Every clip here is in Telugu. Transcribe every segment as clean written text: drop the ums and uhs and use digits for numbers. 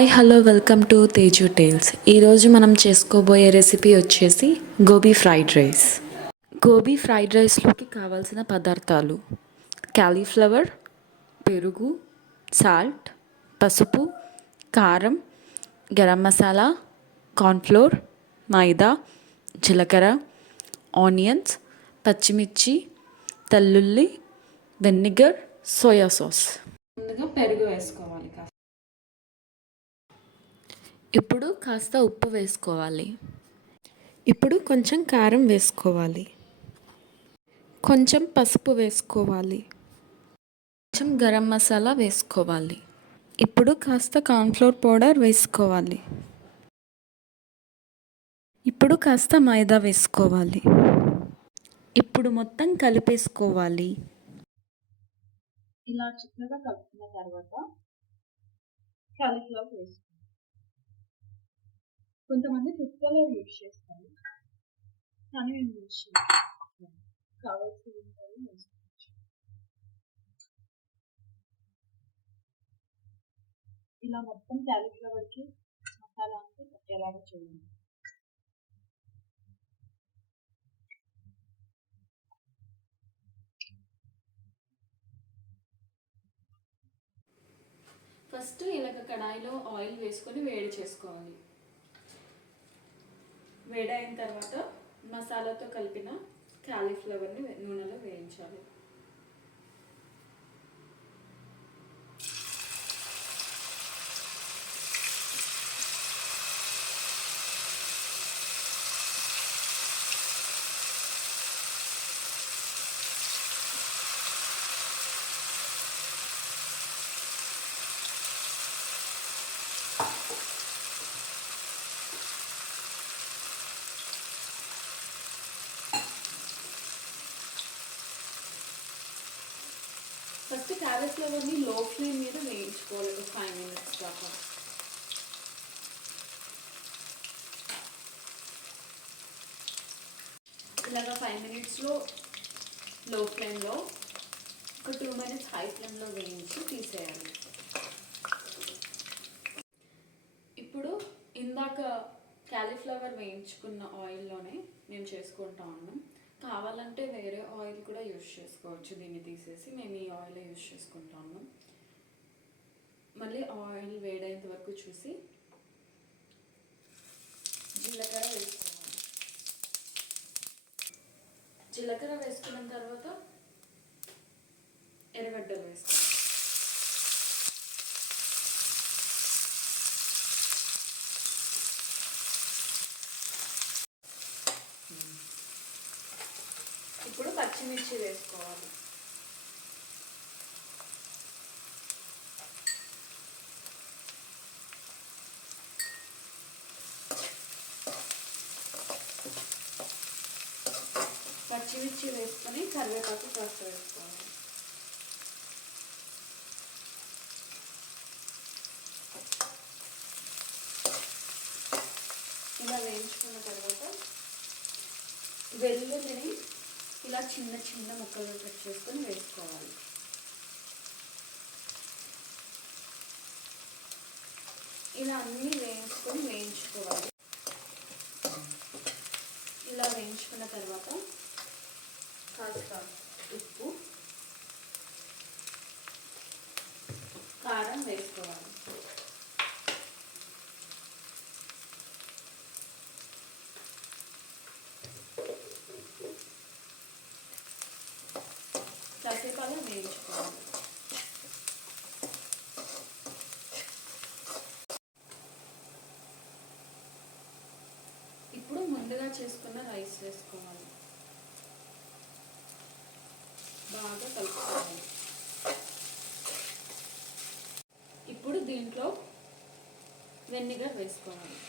Hi hello welcome to Teju tales. ఈరోజు మనం చేసుకోబోయే రెసిపీ వచ్చేసి gobi fried rice. Gobi fried రైస్లోకి కావాల్సిన పదార్థాలు: క్యాలీఫ్లవర్, పెరుగు, సాల్ట్, పసుపు, కారం, గరం మసాలా, కార్న్ఫ్లోర్, మైదా, జీలకర్ర, ఆనియన్స్, పచ్చిమిర్చి, తెల్లుల్లి, వెనిగర్, సోయా సాస్. ముందుగా పెరుగు వేసుకోవాలి. ఇప్పుడు కాస్త ఉప్పు వేసుకోవాలి. ఇప్పుడు కొంచెం కారం వేసుకోవాలి. కొంచెం పసుపు వేసుకోవాలి. కొంచెం గరం మసాలా వేసుకోవాలి. ఇప్పుడు కాస్త కార్న్ఫ్లోర్ పౌడర్ వేసుకోవాలి. ఇప్పుడు కాస్త మైదా వేసుకోవాలి. ఇప్పుడు మొత్తం కలిపేసుకోవాలి. ఇలా చిన్నగా కలుపుకున్న తర్వాత కాలీఫ్లవర్ వేసుకోవాలి. కొంతమంది ఫుడ్ కలర్ యూజ్ చేస్తారు, కానీ నేను యూజ్ చేస్తాను. కావాల్సిన వేసుకోవచ్చు. ఇలా మొత్తం క్యాలీఫ్లవర్కి మసాలా అంతా పట్టేలాగా చేయండి. ఫస్ట్ ఇలాగ కడాయిలో ఆయిల్ వేసుకొని వేడి చేసుకోవాలి. వేడైన తర్వాత మసాలాతో కలిపిన క్యాలీఫ్లవర్ని నూనెలో వేయించాలి. ఫస్ట్ క్యాలీఫ్లవర్ని లో ఫ్లేమ్ మీద వేయించుకోవాలి 5 minutes దాకా. ఇలాగా 5 minutesలో లో ఫ్లేమ్లో, ఒక 2 minutes హై ఫ్లేమ్లో వేయించి తీసేయాలి. ఇప్పుడు ఇందాక క్యాలీఫ్లవర్ వేయించుకున్న ఆయిల్లోనే నేను చేసుకుంటా ఉన్నాం. కావాలంటే వేరే ఆయిల్ కూడా యూజ్ చేసుకోవచ్చు. దీన్ని తీసేసి మేము ఈ ఆయిల్ యూజ్ చేసుకుంటా ఉన్నాం. మళ్ళీ ఆయిల్ వేడైనంత వరకు చూసి జీలకర్ర వేసుకోవాలి. జీలకర్ర వేసుకున్న తర్వాత ఎర్రగడ్డలు వేసుకోవాలి. ఇప్పుడు పచ్చిమిర్చి వేసుకోవాలి. పచ్చిమిర్చి వేసుకొని కరివేపాకు కాస్త వేసుకోవాలి. ఇలా వేయించుకున్న తర్వాత వెల్లుల్లిని ఇలా చిన్న చిన్న ముక్కలు కట్ చేసుకొని వేసుకోవాలి. ఇలా అన్నీ వేయించుకోవాలి. ఇలా వేయించుకున్న తర్వాత కాస్త ఉప్పు, కారం వేసుకోవాలి. కాసేపు అలా వేయించుకోవాలి. ఇప్పుడు ముందుగా చేసుకున్న రైస్ వేసుకోవాలి. బాగా కలుపుకోవాలి. ఇప్పుడు దీంట్లో వెనిగర్ వేసుకోవాలి.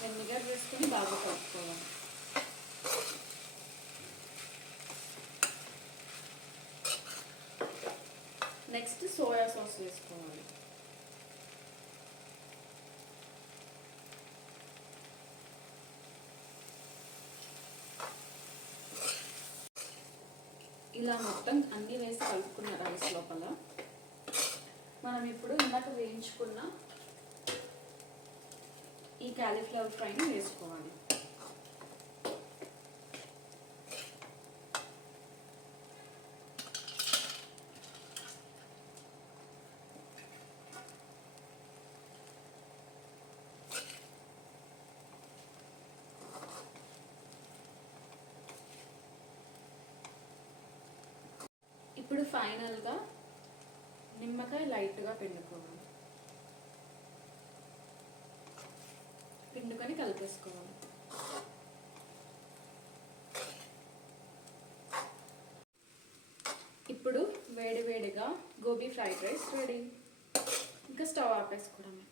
వెనిగర్ వేసుకొని బాగా కలుపుకోవాలి. నెక్స్ట్ సోయా సాస్ వేసుకోవాలి. ఇలా మొత్తం అన్నీ వేసి కలుపుకున్న రైస్ లోపల మనం ఇప్పుడు ఇందాక వేయించుకున్న ఈ క్యాలీఫ్లవర్ ఫ్రైని వేసుకోవాలి. ఇప్పుడు ఫైనల్గా నిమ్మకాయ లైట్గా పిండుకోవాలి. పిండుకొని కలిపేసుకోవాలి. ఇప్పుడు వేడి వేడిగా గోబీ ఫ్రైడ్ రైస్ రెడీ. ఇంకా స్టవ్ ఆపేసుకోవడమే.